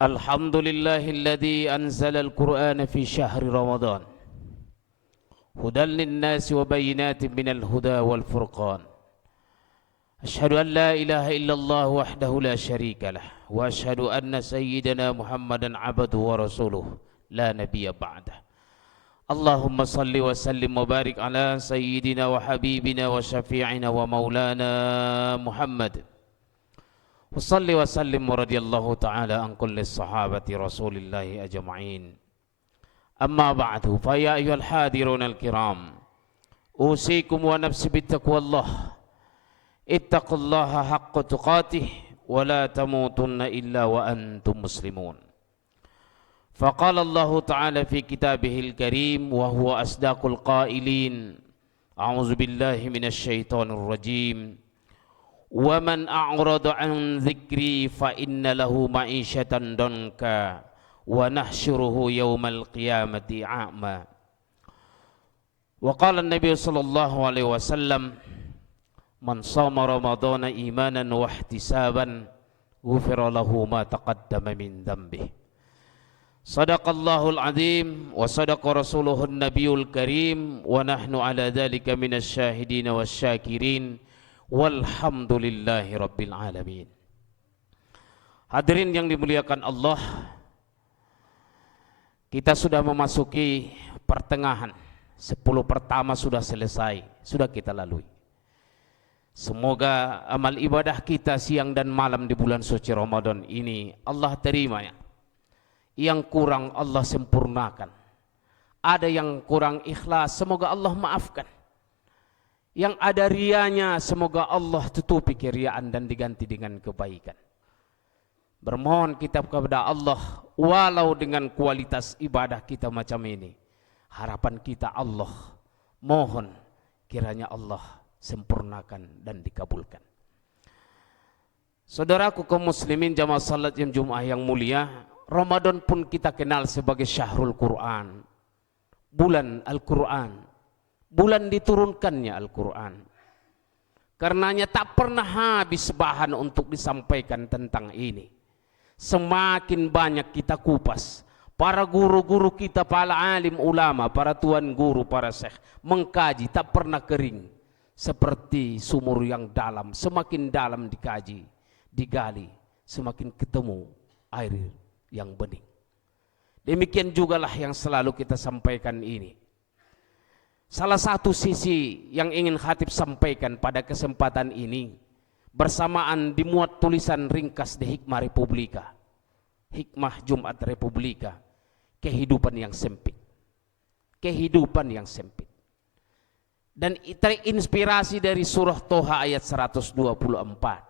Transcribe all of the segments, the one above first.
الحمد لله الذي أنزل القرآن في شهر رمضان هدى للناس وبينات من الهدى والفرقان. أشهد أن لا إله إلا الله وحده لا شريك له، وأشهد أن سيدنا محمدا عبده ورسوله لا نبي بعده. اللهم صل وسلم وبارك على سيدنا وحبيبنا وشفيعنا ومولانا محمد، وصل وسلم ورضي الله تعالى عن كل الصحابة رسول الله أجمعين. أما بعد، فيا أيها الحاضرون الكرام، أوصيكم ونفسي بتقوى الله. اتقوا الله حق تقاته ولا تموتن إلا وأنتم مسلمون. فقال الله تعالى في كتابه الكريم وهو أصدق القائلين: أعوذ بالله من الشيطان الرجيم. ومن أعرض عن ذكري فإن له معيشة ضنكا ونحشره يوم القيامة أعمى. وقال النبي صلى الله عليه وسلم: من صام رمضان إيمانا واحتسابا غفر له ما تقدم من ذنبه. صدق الله العظيم وصدق رسوله النبي الكريم ونحن على ذلك من الشاهدين والشاكرين walhamdulillahi rabbil alamin. Hadirin yang dimuliakan Allah, kita sudah memasuki pertengahan. 10 pertama sudah selesai, sudah kita lalui. Semoga amal ibadah kita siang dan malam di bulan suci Ramadan ini Allah terima ya. Yang kurang Allah sempurnakan. Ada yang kurang ikhlas, semoga Allah maafkan. Yang ada rianya, semoga Allah tutupi keriaan dan diganti dengan kebaikan. Bermohon kita kepada Allah, walau dengan kualitas ibadah kita macam ini, harapan kita Allah, mohon kiranya Allah sempurnakan dan dikabulkan. Saudaraku kaum muslimin jamaah salat yang Jumat yang mulia, Ramadan pun kita kenal sebagai syahrul Quran, bulan Al-Quran, bulan diturunkannya Al-Quran. Karenanya tak pernah habis bahan untuk disampaikan tentang ini. Semakin banyak kita kupas, para guru-guru kita, para alim ulama, para tuan guru, para syekh mengkaji, tak pernah kering. Seperti sumur yang dalam, semakin dalam dikaji, digali, semakin ketemu air yang bening. Demikian jugalah yang selalu kita sampaikan ini. Salah satu sisi yang ingin khatib sampaikan pada kesempatan ini, bersamaan dimuat tulisan ringkas di Hikmah Republika, Hikmah Jumat Republika, kehidupan yang sempit. Kehidupan yang sempit. Dan terinspirasi dari surah Toha ayat 124.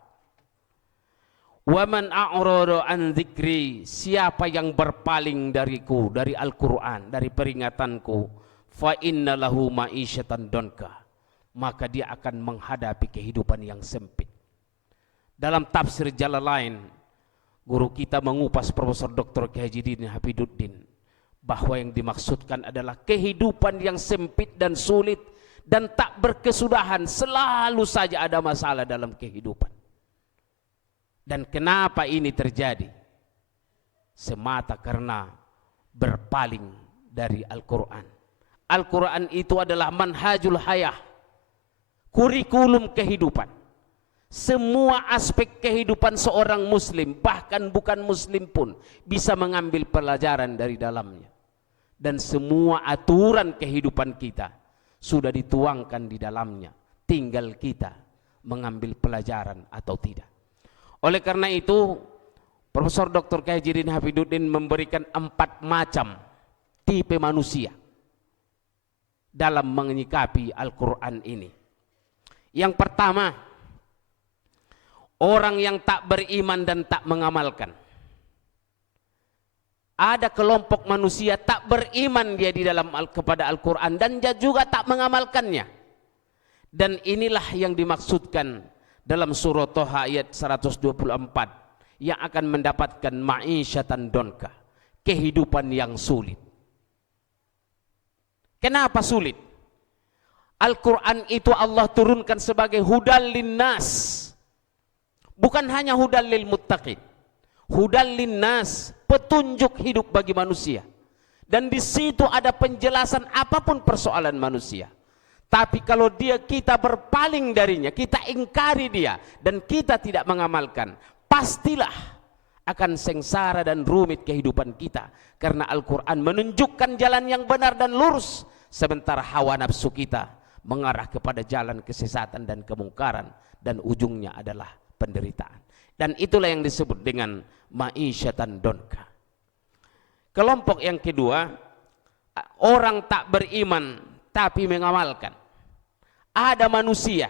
Waman a'rada an dzikri, siapa yang berpaling dariku, dari Al-Quran, dari peringatanku, fa inna lahu ma'isyatan donka, maka dia akan menghadapi kehidupan yang sempit. Dalam tafsir Jalalain, guru kita mengupas Profesor Dr. Kiai Haji Hafiduddin, bahwa yang dimaksudkan adalah kehidupan yang sempit dan sulit dan tak berkesudahan, selalu saja ada masalah dalam kehidupan. Dan kenapa ini terjadi? Semata karena berpaling dari Al-Quran. Al-Quran itu adalah manhajul hayah, kurikulum kehidupan. Semua aspek kehidupan seorang muslim, bahkan bukan muslim pun, bisa mengambil pelajaran dari dalamnya. Dan semua aturan kehidupan kita sudah dituangkan di dalamnya. Tinggal kita mengambil pelajaran atau tidak. Oleh karena itu, Profesor Dr. Kiai Haji Hafiduddin memberikan 4 macam tipe manusia dalam menyikapi Al-Quran ini. Yang pertama, orang yang tak beriman dan tak mengamalkan. Ada kelompok manusia tak beriman dia di dalam kepada Al-Quran dan dia juga tak mengamalkannya. Dan inilah yang dimaksudkan dalam surah Toha ayat 124, yang akan mendapatkan ma'isyatan donka, kehidupan yang sulit. Kenapa sulit? Al-Quran itu Allah turunkan sebagai hudal linnas, bukan hanya hudal lil muttaqin, hudal linnas, petunjuk hidup bagi manusia. Dan di situ ada penjelasan apapun persoalan manusia. Tapi kalau kita berpaling darinya, kita ingkari dia, dan kita tidak mengamalkan, pastilah akan sengsara dan rumit kehidupan kita. Karena Al-Quran menunjukkan jalan yang benar dan lurus, sementara hawa nafsu kita mengarah kepada jalan kesesatan dan kemungkaran, dan ujungnya adalah penderitaan. Dan itulah yang disebut dengan ma'isyatan donka. Kelompok yang kedua, orang tak beriman tapi mengamalkan. Ada manusia,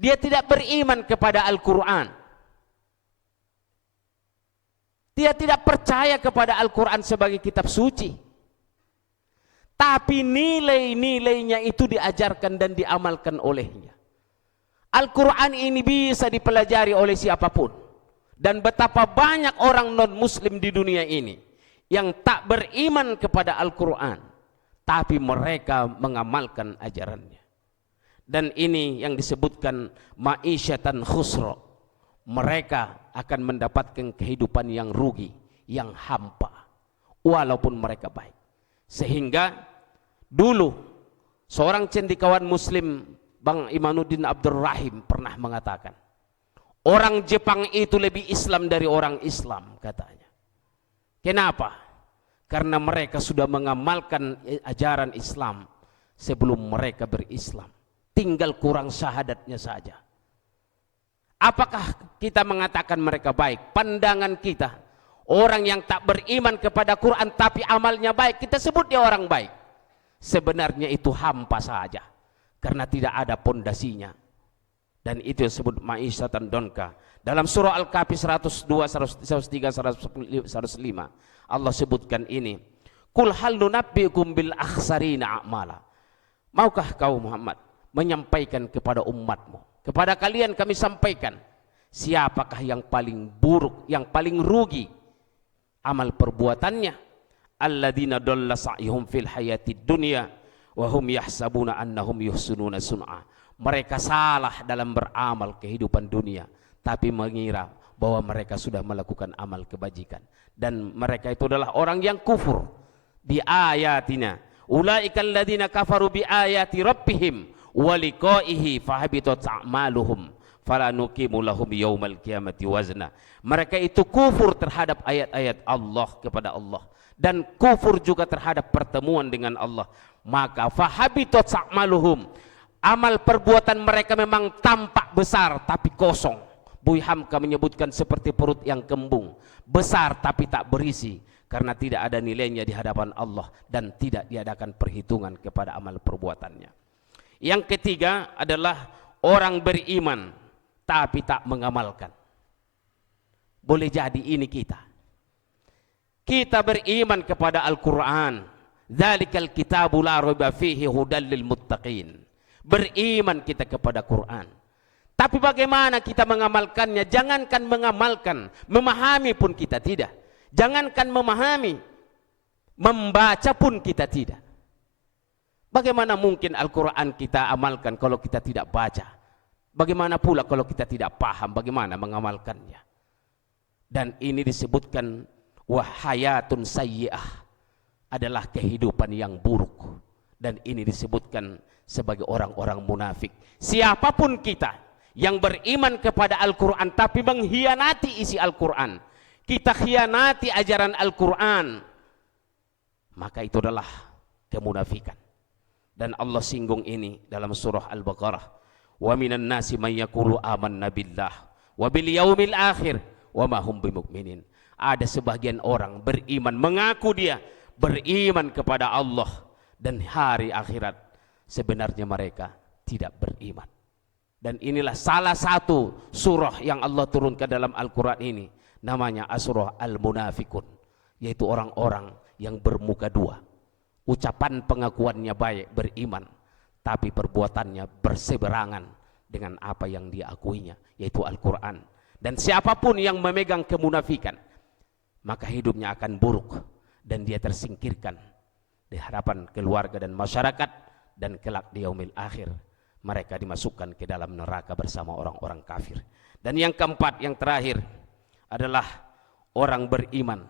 dia tidak beriman kepada Al-Quran, dia tidak percaya kepada Al-Quran sebagai kitab suci, tapi nilai-nilainya itu diajarkan dan diamalkan olehnya. Al-Quran ini bisa dipelajari oleh siapapun. Dan betapa banyak orang non-muslim di dunia ini yang tak beriman kepada Al-Quran, tapi mereka mengamalkan ajarannya. Dan ini yang disebutkan ma'isyatan khusra. Mereka akan mendapatkan kehidupan yang rugi, yang hampa, walaupun mereka baik. Sehingga dulu seorang cendekiawan muslim, Bang Imanuddin Abdul Rahim, pernah mengatakan, orang Jepang itu lebih Islam dari orang Islam, katanya. Kenapa? Karena mereka sudah mengamalkan ajaran Islam sebelum mereka berislam. Tinggal kurang syahadatnya saja. Apakah kita mengatakan mereka baik? Pandangan kita, orang yang tak beriman kepada Quran tapi amalnya baik, kita sebut dia orang baik. Sebenarnya itu hampa saja, karena tidak ada pondasinya. Dan itu yang disebut ma'isyatan donka. Dalam surah Al-Kahfi 102, 103, 105 Allah sebutkan ini. Qul hal nunabbiukum bil akhsarina a'mala. Maukah kau Muhammad menyampaikan kepada umatmu, kepada kalian kami sampaikan, siapakah yang paling buruk, yang paling rugi amal perbuatannya? Alladzina dhalla sa'yuhum fil hayatid dunya wa hum yahsabuna annahum yuhsinuna sun'a. Mereka salah dalam beramal kehidupan dunia, tapi mengira bahwa mereka sudah melakukan amal kebajikan. Dan mereka itu adalah orang yang kufur bi ayatina. Ulaikal ladzina kafaru bi ayati rabbihim wa liqa'ihi fahabitat a'maluhum fala nuqimu lahum yaumal qiyamati wazna. Mereka itu kufur terhadap ayat-ayat Allah, kepada Allah, dan kufur juga terhadap pertemuan dengan Allah, maka fahabitat a'maluhum, amal perbuatan mereka memang tampak besar tapi kosong. Buy Hamka menyebutkan seperti perut yang kembung, besar tapi tak berisi, karena tidak ada nilainya di hadapan Allah dan tidak diadakan perhitungan kepada amal perbuatannya. Yang ketiga adalah orang beriman tapi tak mengamalkan. Boleh jadi ini kita beriman kepada Al-Quran, dzalikal kitabu la raiba fihi hudal lil muttaqin. Beriman kita kepada Quran, tapi bagaimana kita mengamalkannya? Jangankan mengamalkan, memahami pun kita tidak. Jangankan memahami, membaca pun kita tidak. Bagaimana mungkin Al-Quran kita amalkan kalau kita tidak baca? Bagaimana pula kalau kita tidak paham bagaimana mengamalkannya? Dan ini disebutkan wahayatun sayyi'ah, adalah kehidupan yang buruk. Dan ini disebutkan sebagai orang-orang munafik. Siapapun kita yang beriman kepada Al-Quran tapi mengkhianati isi Al-Quran, kita khianati ajaran Al-Quran, maka itu adalah kemunafikan. Dan Allah singgung ini dalam surah Al-Baqarah. Wa minan nasi may yaqulu amanna billah wa bil yaumil akhir wa ma hum bimu'minin. Ada sebagian orang beriman, mengaku dia beriman kepada Allah dan hari akhirat, sebenarnya mereka tidak beriman. Dan inilah salah satu surah yang Allah turunkan dalam Al-Quran ini, namanya surah Al-Munafikun, yaitu orang-orang yang bermuka dua. Ucapan pengakuannya baik, beriman, tapi perbuatannya berseberangan dengan apa yang diakuinya, yaitu Al-Quran. Dan siapapun yang memegang kemunafikan, maka hidupnya akan buruk dan dia tersingkirkan di hadapan keluarga dan masyarakat, dan kelak di yaumil akhir mereka dimasukkan ke dalam neraka bersama orang-orang kafir. Dan yang keempat, yang terakhir adalah orang beriman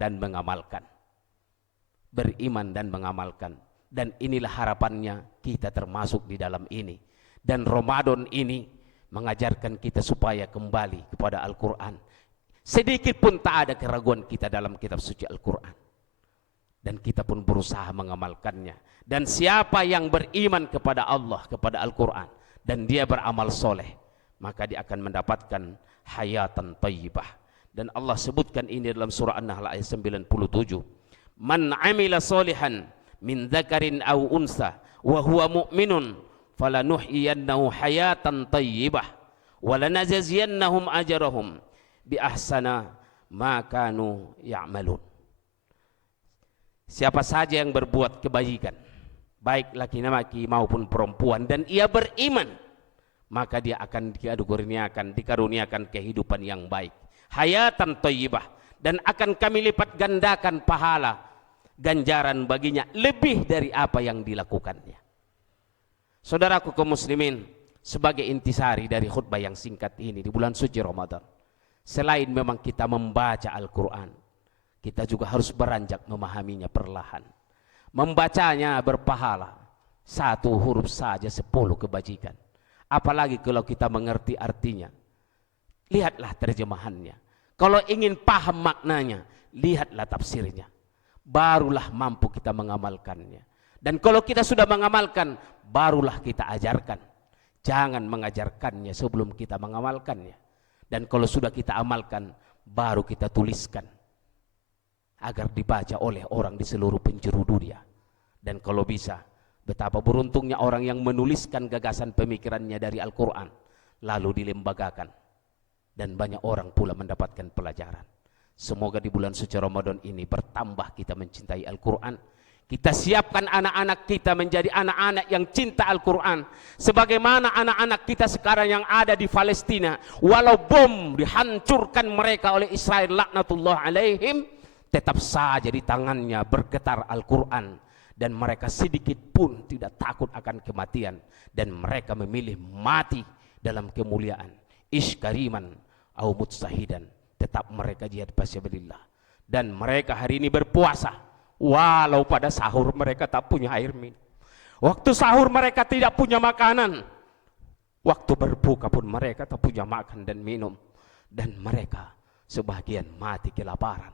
dan mengamalkan. Beriman dan mengamalkan. Dan inilah harapannya kita termasuk di dalam ini. Dan Ramadan ini mengajarkan kita supaya kembali kepada Al-Quran. Sedikit pun tak ada keraguan kita dalam kitab suci Al-Quran. Dan kita pun berusaha mengamalkannya. Dan siapa yang beriman kepada Allah, kepada Al-Quran, dan dia beramal soleh, maka dia akan mendapatkan hayatan thayyibah. Dan Allah sebutkan ini dalam surah An-Nahl ayat 97. Man amila solihan min dzakarin aw unsa wa huwa mu'minun falanuhyiyannahu hayatan thayyibah wa lanajziyannahum ajrahum bi ahsana ma kanu ya'malun. Siapa saja yang berbuat kebaikan, baik laki-laki maupun perempuan, dan ia beriman, maka dia akan dikaruniakan kehidupan yang baik, hayatan thayyibah, dan akan kami lipat gandakan pahala ganjaran baginya lebih dari apa yang dilakukannya. Saudaraku kaum muslimin, sebagai intisari dari khutbah yang singkat ini di bulan suci Ramadan, selain memang kita membaca Al-Quran, kita juga harus beranjak memahaminya perlahan. Membacanya berpahala, 1 huruf saja 10 kebajikan. Apalagi kalau kita mengerti artinya, lihatlah terjemahannya. Kalau ingin paham maknanya, lihatlah tafsirnya. Barulah mampu kita mengamalkannya. Dan kalau kita sudah mengamalkan, barulah kita ajarkan. Jangan mengajarkannya sebelum kita mengamalkannya. Dan kalau sudah kita amalkan, baru kita tuliskan, agar dibaca oleh orang di seluruh penjuru dunia. Dan kalau bisa, betapa beruntungnya orang yang menuliskan gagasan pemikirannya dari Al-Quran, lalu dilembagakan, dan banyak orang pula mendapatkan pelajaran. Semoga di bulan suci Ramadan ini bertambah kita mencintai Al-Quran. Kita siapkan anak-anak kita menjadi anak-anak yang cinta Al-Quran, sebagaimana anak-anak kita sekarang yang ada di Palestina, walau bom dihancurkan mereka oleh Israel laknatullah alaihim, tetap saja di tangannya bergetar Al-Quran, dan mereka sedikit pun tidak takut akan kematian, dan mereka memilih mati dalam kemuliaan, iskariman au mutsahidan, tetap mereka jihad fisabilillah. Dan mereka hari ini berpuasa, walau pada sahur mereka tak punya air minum, waktu sahur mereka tidak punya makanan, waktu berbuka pun mereka tak punya makan dan minum, dan mereka sebagian mati kelaparan.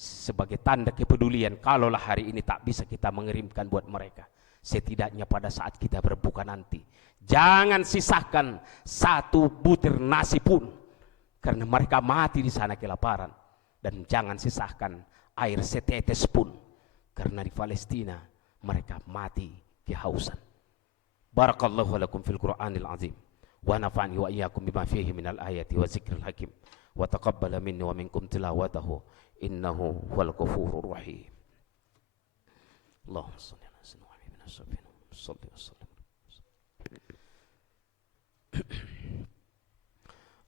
Sebagai tanda kepedulian, kalaulah hari ini tak bisa kita mengirimkan buat mereka, setidaknya pada saat kita berbuka nanti, jangan sisahkan 1 butir nasi pun, karena mereka mati di sana kelaparan. Dan jangan sisahkan air setetes pun, karena di Palestina mereka mati kehausan. Barakallahu lakum fil Qur'anil azim, wa nafa'ani wa iyyakum bima fihi minal ayati wa zikril hakim, wa taqabbala minni wa minkum tilawatahu, innahu huwal ghafurur rahim. Allahumma shalli ala sayyidina Muhammad sallallahu alaihi wasallam.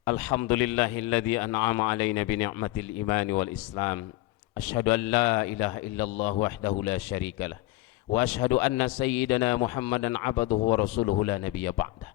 Alhamdulillahilladzi an'ama alaina bi ni'matil iman wal islam. Asyhadu an la ilaha illallah wahdahu la syarika lah, wa asyhadu anna sayyidana Muhammadan abduhu wa rasuluhu la nabiyya ba'dah.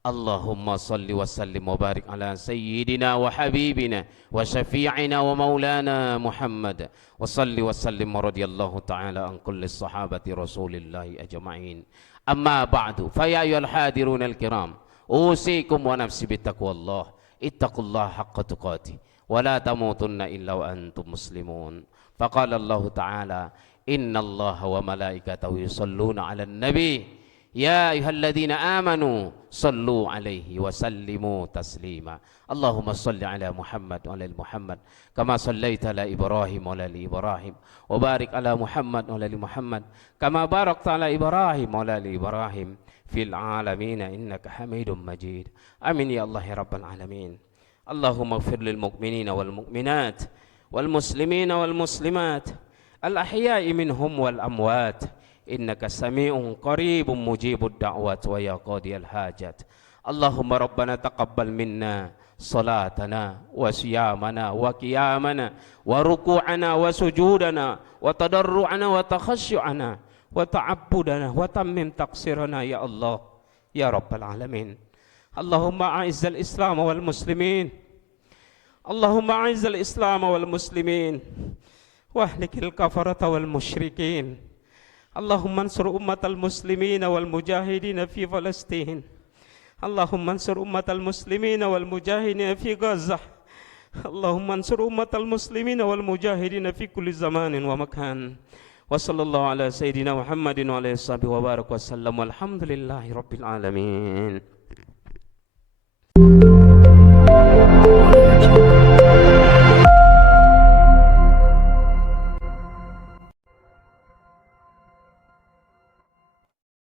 Allahumma salli wa sallim wa barik ala sayyidina wa habibina wa syafi'ina wa maulana Muhammad, wa salli wa sallim wa radiyallahu ta'ala an kulli sahabati rasulillahi ajma'in. Amma ba'du, fa ya ayyuhal hadirun al-kiram, usikum wa nafsi bittaqwallah, ittaqullaha haqqa tuqatih, wa la tamutunna illa wa antum muslimun. Faqala Allah ta'ala, inna allaha wa malaikatahu yusalluna ala nabi, ya ayyuhalladzina amanu sallu alaihi wa sallimu taslima. Allahumma salli ala Muhammad wa ala Muhammad kama sallaita ala Ibrahim wa ala Ibrahim, wa barik ala Muhammad wa ala Muhammad kama barakta ala Ibrahim wa ala Ibrahim fil alamin innaka Hamidum Majid. Amin ya Allah ya rabbal alamin. Allahumma ighfir lil mu'minina wal mu'minat wal muslimina wal muslimat al ahya'i minhum wal amwat, innaka sami'un qaribun mujibud da'wat wa ya qadiyal hajat. Allahumma rabbana taqabbal minna salatana wa siyamana wa qiyamana wa ruku'ana wa sujudana wa tadarru'ana wa takhasyu'ana wa ta'abbudana wa tammim taqsirana ya Allah ya rabbal alamin. Allahumma a'izzal islam wal muslimin, اللهم أعز الإسلام والمسلمين واهلك الكفرة والمشركين. اللهم انصر أمة المسلمين والمجاهدين في فلسطين. اللهم انصر أمة المسلمين والمجاهدين في غزة. اللهم انصر أمة المسلمين والمجاهدين في كل زمان ومكان. وصلى الله على سيدنا محمد وعلى آله وصحبه وبارك وسلم والحمد لله رب العالمين.